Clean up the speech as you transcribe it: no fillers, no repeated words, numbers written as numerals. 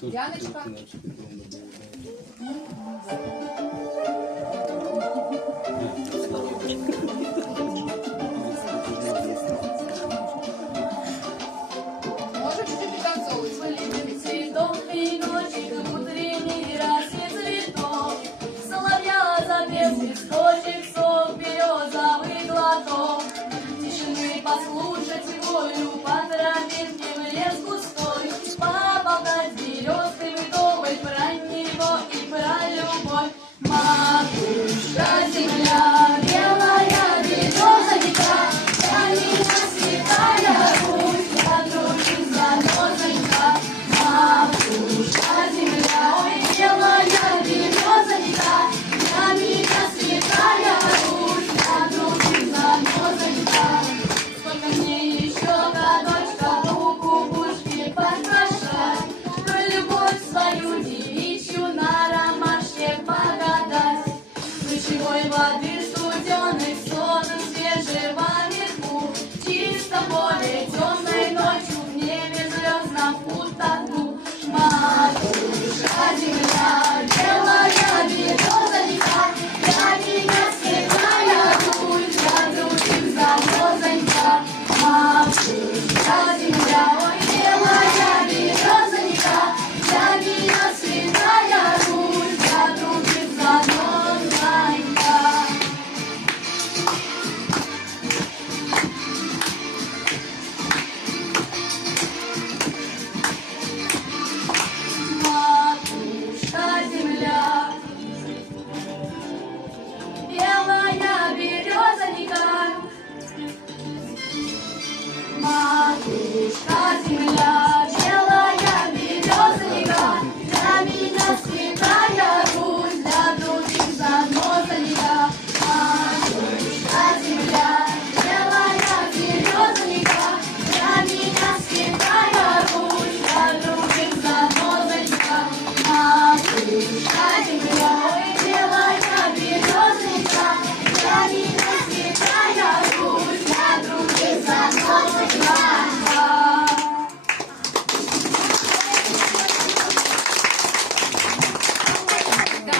Яночка. Может, чуть-чуть пританцовывать. Полетит цветок и ночи, утренний рассвет цветов. Соловья запел листочек, сок, березовый глоток. Тишины послушать волю по тропинке в лес густой. Поболтать берез.